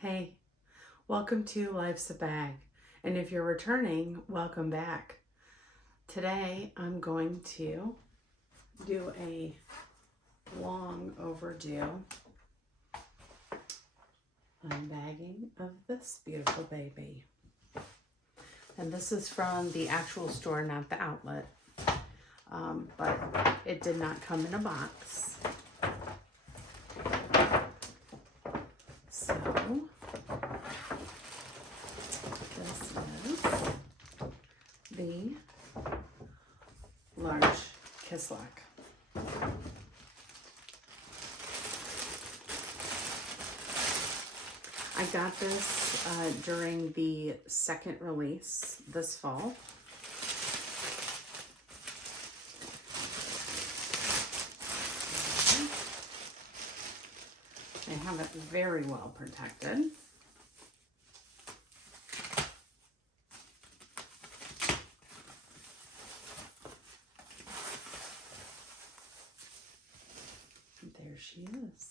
Hey, welcome to Life's a Bag, and if you're returning, welcome back. Today I'm going to do a long overdue unbagging of this beautiful baby. And this is from the actual store, not the outlet, but it did not come in a box. So this is the Large Kisslock. I got this during the second release this fall. I have it very well protected. There she is.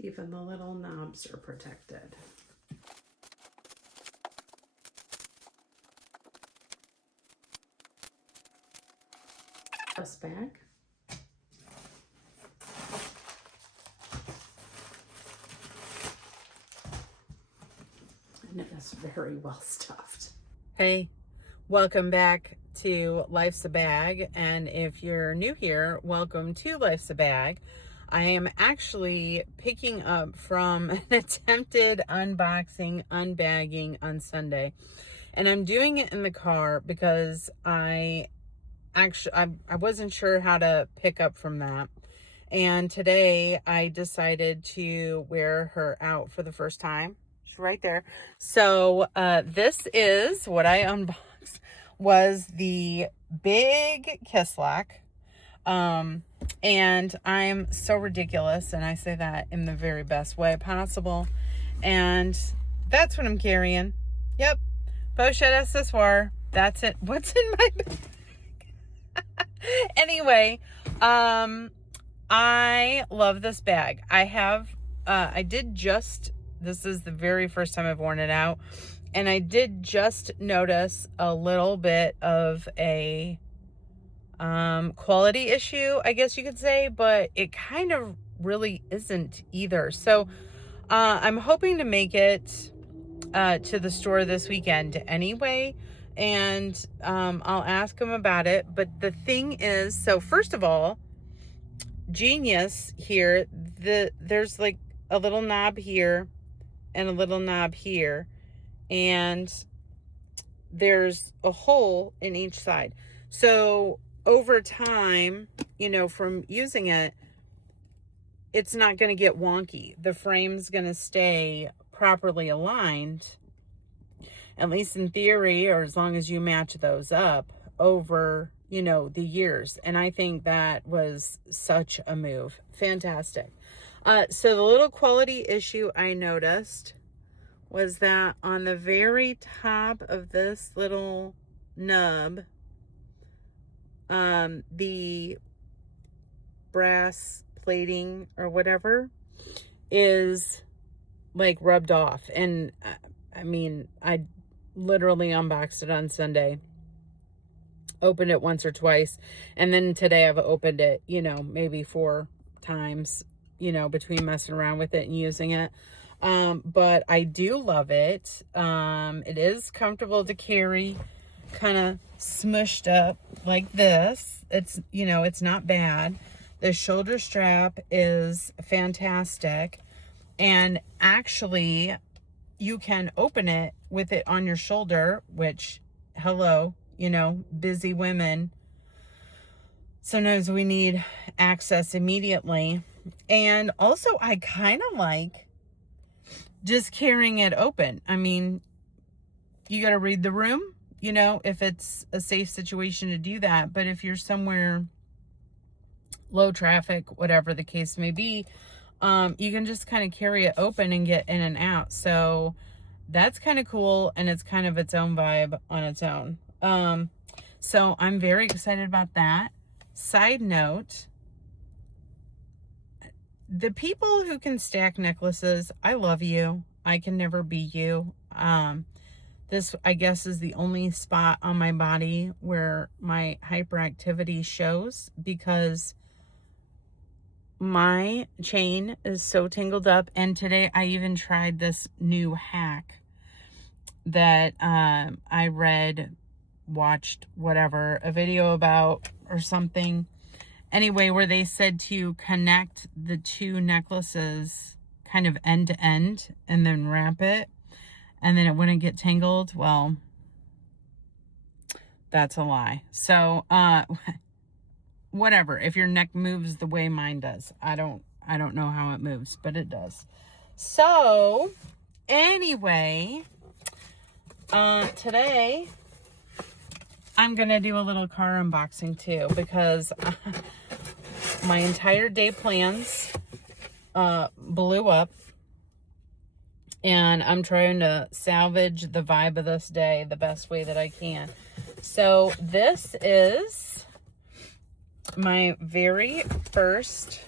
Even the little knobs are protected. This bag. And it is very well stuffed. Hey, welcome back to Life's a Bag. And if you're new here, welcome to Life's a Bag. I am actually picking up from an attempted unboxing, unbagging on Sunday. And I'm doing it in the car because I wasn't sure how to pick up from that. And today I decided to wear her out for the first time. She's right there. So this is what I unboxed, was the big Kisslock. And I'm so ridiculous, and I say that in the very best way possible. And that's what I'm carrying. Yep. Pochette accessoire. That's it. What's in my bag? Anyway, I love this bag. This is the very first time I've worn it out, and I did just notice a little bit of a quality issue, I guess you could say, but it kind of really isn't either. So I'm hoping to make it to the store this weekend anyway, and I'll ask them about it. But the thing is, so first of all, genius here, there's like a little knob here and a little knob here, and there's a hole in each side. So over time, from using it, it's not going to get wonky. The frame's going to stay properly aligned, at least in theory, or as long as you match those up over, the years. And I think that was such a move. Fantastic. So the little quality issue I noticed was that on the very top of this little nub, the brass plating or whatever is like rubbed off. And I literally unboxed it on Sunday, opened it once or twice, and then today I've opened it, maybe 4 times, between messing around with it and using it. But I do love it. It is comfortable to carry, kind of smushed up like this. It's not bad. The shoulder strap is fantastic, and actually you can open it with it on your shoulder, which, hello, busy women, sometimes we need access immediately. And also I kind of like just carrying it open. You got to read the room, if it's a safe situation to do that. But if you're somewhere low traffic, whatever the case may be, you can just kind of carry it open and get in and out. So that's kind of cool, and it's kind of its own vibe on its own. So I'm very excited about that. Side note, the people who can stack necklaces, I love you. I can never be you. This, I guess, is the only spot on my body where my hyperactivity shows, because my chain is so tangled up. And today I even tried this new hack that I read, watched, whatever, a video about or something. Anyway, where they said to connect the two necklaces kind of end to end and then wrap it, and then it wouldn't get tangled. Well, that's a lie. So, whatever. If your neck moves the way mine does, I don't know how it moves, but it does. So, anyway, today I'm gonna do a little car unboxing too, because my entire day plans blew up, and I'm trying to salvage the vibe of this day the best way that I can. So this is my very first,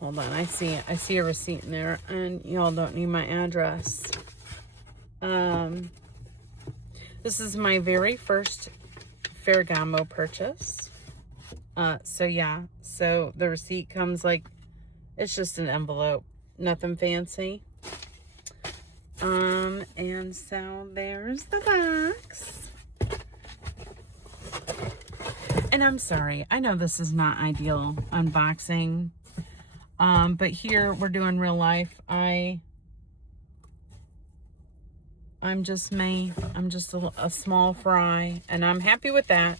hold on, I see a receipt in there, and y'all don't need my address. This is my very first Ferragamo purchase. So yeah, so the receipt comes like, it's just an envelope, nothing fancy. And so there's the box. And I'm sorry, I know this is not ideal unboxing, but here we're doing real life. I'm just me. I'm just a small fry, and I'm happy with that.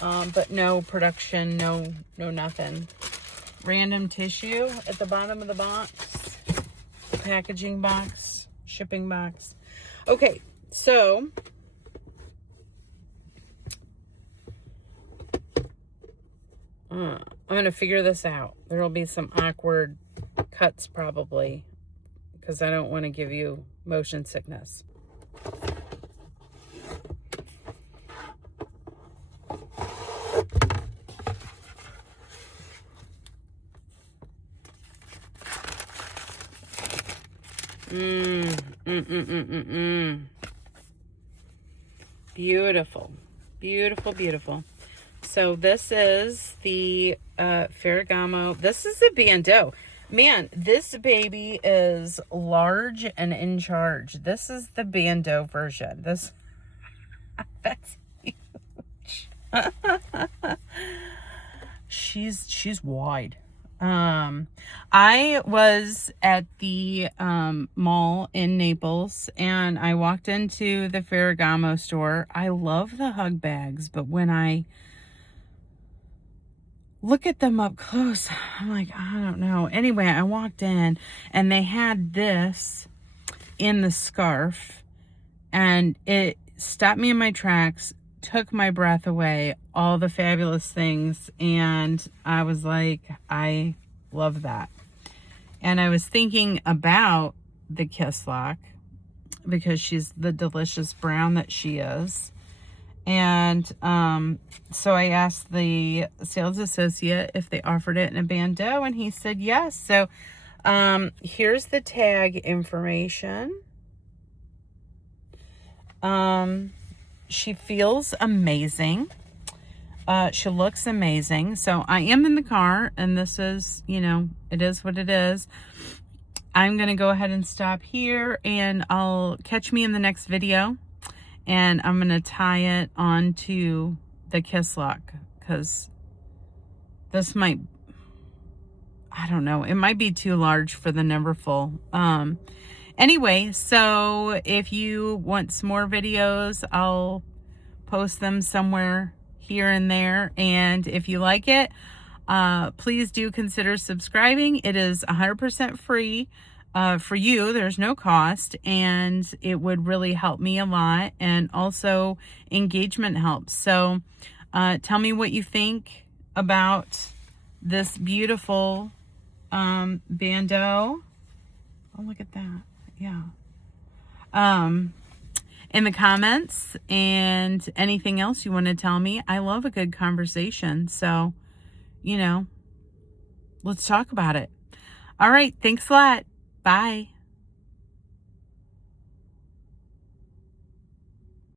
But no production, no nothing. Random tissue at the bottom of the box, packaging box, shipping box. Okay, so I'm gonna figure this out. There'll be some awkward cuts probably, because I don't want to give you motion sickness. Beautiful, beautiful, beautiful. So this is the Ferragamo. This is the bandeau. Man, this baby is large and in charge. This is the bandeau version. That's huge. She's wide. I was at the mall in Naples, and I walked into the Ferragamo store. I love the hug bags, but when I look at them up close, I'm like, I don't know. Anyway, I walked in, and they had this in the scarf, and it stopped me in my tracks, took my breath away, all the fabulous things, and I was like, I love that. And I was thinking about the Kisslock, because she's the delicious brown that she is. And so I asked the sales associate if they offered it in a bandeau, and he said yes. So here's the tag information. She feels amazing. She looks amazing. So I am in the car, and this is, you know, it is what it is. I'm going to go ahead and stop here, and I'll catch me in the next video. And I'm going to tie it onto the Kisslock, because this might, I don't know, it might be too large for the Neverfull. Anyway, so if you want some more videos, I'll post them somewhere here and there. And if you like it, please do consider subscribing. It is 100% free. For you, there's no cost, and it would really help me a lot, and also engagement helps. So tell me what you think about this beautiful bandeau. Oh, look at that. Yeah. In the comments and anything else you want to tell me. I love a good conversation. So, let's talk about it. All right. Thanks a lot. Bye.